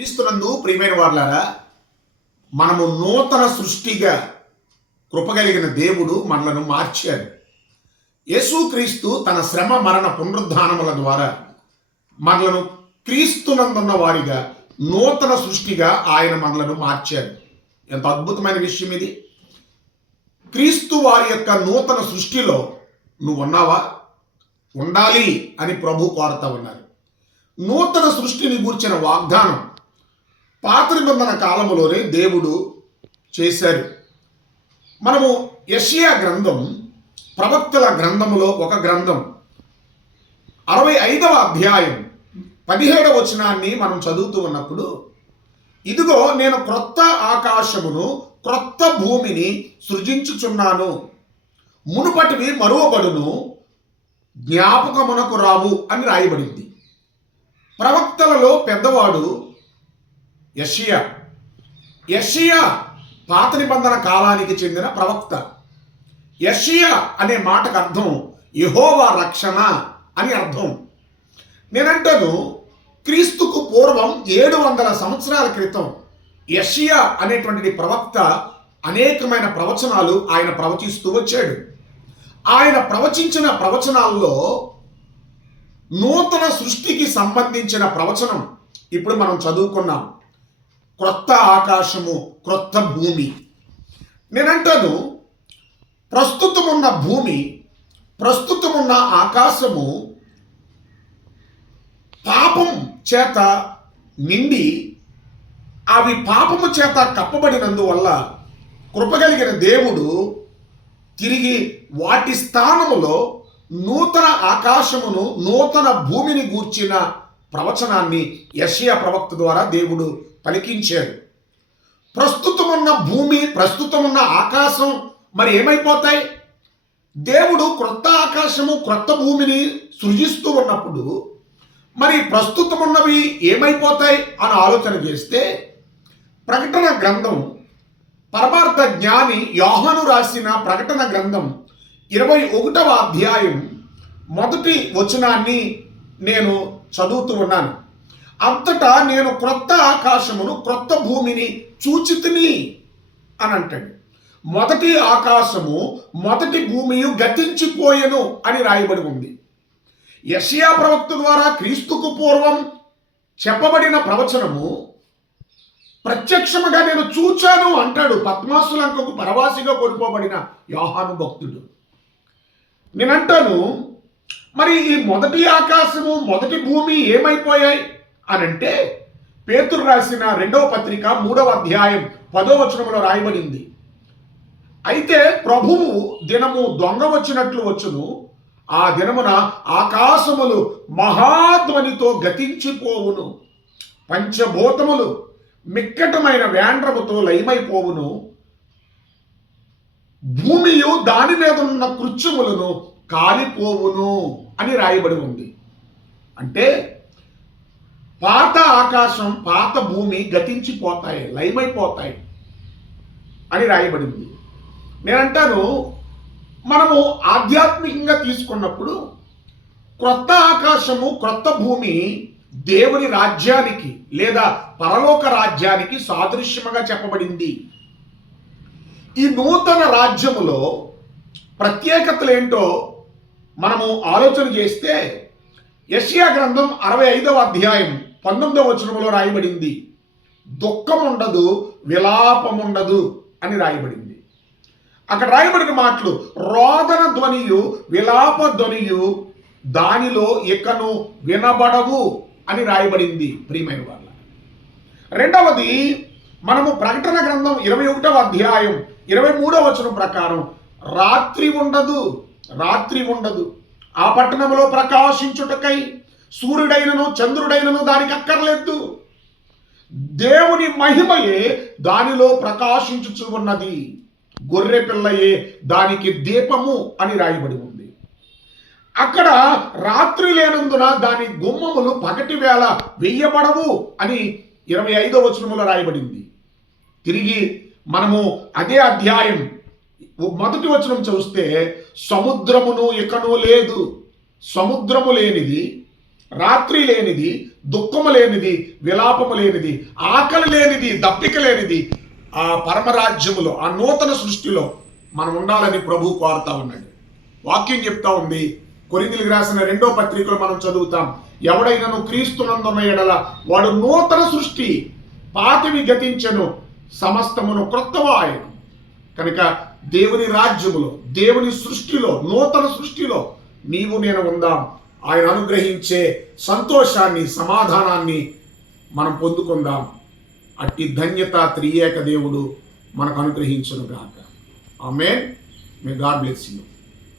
క్రీస్తునందు ప్రియమైన వారలారా, మనము నూతన సృష్టిగా కృపగలిగిన దేవుడు మనలను మార్చారు. యేసుక్రీస్తు తన శ్రమ మరణ పునరుద్ధానముల ద్వారా మనలను క్రీస్తునందున్న వారిగా నూతన సృష్టిగా ఆయన మనలను మార్చారు. ఎంత అద్భుతమైన విషయం ఇది. క్రీస్తు వారి యొక్క నూతన సృష్టిలో నువ్వు ఉన్నావా? ఉండాలి అని ప్రభు కోరుతా ఉన్నారు. నూతన సృష్టిని గూర్చిన వాగ్దానం పాత నిబంధన కాలంలోనే దేవుడు చేశారు. మనము యెషయా గ్రంథం ప్రవక్తల గ్రంథములో ఒక గ్రంథం 65వ అధ్యాయం 17వ వచనాన్ని మనం చదువుతూ ఉన్నప్పుడు, ఇదిగో నేను క్రొత్త ఆకాశమును క్రొత్త భూమిని సృజించుచున్నాను, మునుపటివి మరువబడును, జ్ఞాపకమునకు రావు అని రాయబడింది. ప్రవక్తలలో పెద్దవాడు యెషయా పాత నిబంధన కాలానికి చెందిన ప్రవక్త. యెషయా అనే మాటకు అర్థం యెహోవా రక్షణ అని అర్థం. నేనంటాను, క్రీస్తుకు పూర్వం 700 సంవత్సరాల క్రితం యెషయా అనేటువంటి ప్రవక్త అనేకమైన ప్రవచనాలు ఆయన ప్రవచిస్తూ వచ్చాడు. ఆయన ప్రవచించిన ప్రవచనాల్లో నూతన సృష్టికి సంబంధించిన ప్రవచనం ఇప్పుడు మనం చదువుకున్నాం. క్రొత్త ఆకాశము, క్రొత్త భూమి. నేనంటాను, ప్రస్తుతమున్న భూమి, ప్రస్తుతమున్న ఆకాశము పాపం చేత నిండి అవి పాపము చేత కప్పబడినందువల్ల కృపగలిగిన దేవుడు తిరిగి వాటి స్థానములో నూతన ఆకాశమును నూతన భూమిని గూర్చిన ప్రవచనాన్ని యెషయా ప్రవక్త ద్వారా దేవుడు పలికించారు. ప్రస్తుతమున్న భూమి, ప్రస్తుతమున్న ఆకాశం మరి ఏమైపోతాయి? దేవుడు క్రొత్త ఆకాశము క్రొత్త భూమిని సృజిస్తూ ఉన్నప్పుడు మరి ప్రస్తుతమున్నవి ఏమైపోతాయి అని ఆలోచన చేస్తే, ప్రకటన గ్రంథం పరమార్థ జ్ఞాని యోహాను రాసిన ప్రకటన గ్రంథం 21వ అధ్యాయం 1వ వచనాన్ని నేను చదువుతూ ఉన్నాను. అంతటా నేను క్రొత్త ఆకాశమును క్రొత్త భూమిని చూచితిని అని అంటాడు. మొదటి ఆకాశము మొదటి భూమియు గతించిపోయెను అని రాయబడి ఉంది. యెషయా ప్రవక్త ద్వారా క్రీస్తుకు పూర్వం చెప్పబడిన ప్రవచనము ప్రత్యక్షముగా నేను చూచాను అంటాడు పద్మాసులంకకు పరవాసిగా కొనుకోబడిన యోహాను భక్తుడు. నేనంటాను, మరి ఈ మొదటి ఆకాశము మొదటి భూమి ఏమైపోయాయి అనంటే, పేతురు రాసిన 2వ పత్రిక 3వ అధ్యాయం 10వ వచనంలో రాయబడింది, అయితే ప్రభువు దినము దొంగ వచ్చినట్లు వచ్చును, ఆ దినమున ఆకాశములు మహాధ్వనితో గతించిపోవును, పంచభూతములు మిక్కటమైన వేండ్రముతో లయమైపోవును, భూమియు దాని మీద ఉన్న కృత్యములను కాలిపోవును అని రాయబడి ఉంది. అంటే పాత ఆకాశం పాత భూమి గతించిపోతాయి, లయమైపోతాయి అని రాయబడింది. నేనంటాను, మనము ఆధ్యాత్మికంగా తీసుకున్నప్పుడు క్రొత్త ఆకాశము క్రొత్త భూమి దేవుని రాజ్యానికి లేదా పరలోక రాజ్యానికి సాదృశ్యముగా చెప్పబడింది. ఈ నూతన రాజ్యములో ప్రత్యేకతలు ఏంటో మనము ఆలోచన చేస్తే, యెషయా గ్రంథం 65వ అధ్యాయం 19వ వచనంలో రాయబడింది, దుఃఖం ఉండదు, విలాపం ఉండదు అని రాయబడింది. అక్కడ రాయబడిన మాటలు రోదన ధ్వనియు విలాప ధ్వనియు దానిలో ఇకను వినబడవు అని రాయబడింది. ప్రియమైన వాళ్ళ, రెండవది, మనము ప్రకటన గ్రంథం 21వ అధ్యాయం 23వ వచనం ప్రకారం రాత్రి ఉండదు, రాత్రి ఉండదు, ఆ పట్టణంలో ప్రకాశించుటకై సూర్యుడైనను చంద్రుడైనను దానికి అక్కర్లేదు, దేవుని మహిమయే దానిలో ప్రకాశించుచు ఉన్నది, గొర్రె పిల్లయే దానికి దీపము అని రాయబడి ఉంది. అక్కడ రాత్రి లేనందున దాని గుమ్మములు పగటి వేళ వెయ్యబడవు అని 25వ వచనములో రాయబడింది. తిరిగి మనము అదే అధ్యాయం 1వ వచనం చూస్తే, సముద్రమును ఇకను లేదు, సముద్రము లేనిది, రాత్రి లేనిది, దుఃఖము లేనిది, విలాపము లేనిది, ఆకలి లేనిది, దప్పిక లేనిది ఆ పరమరాజ్యములో, ఆ నూతన సృష్టిలో మనం ఉండాలని ప్రభు కోరుతా ఉన్నాడు. వాక్యం చెప్తా ఉంది, కొరింథీయులకు రాసిన 2వ పత్రికలో మనం చదువుతాం, ఎవడైనను క్రీస్తునందున్న ఎడల వాడు నూతన సృష్టి, పాతవి గతించెను, సమస్తమును క్రొత్తవాయెను. కనుక దేవుని రాజ్యములో, దేవుని సృష్టిలో, నూతన సృష్టిలో నీవు నేను ఉందాం. ఆయన అనుగ్రహించే సంతోషాన్ని, సమాధానాన్ని మనం పొందుకుందాం. అట్టి ధన్యత త్రియేక దేవుడు మనకు అనుగ్రహించును గాక. ఆమేన్. May God bless you.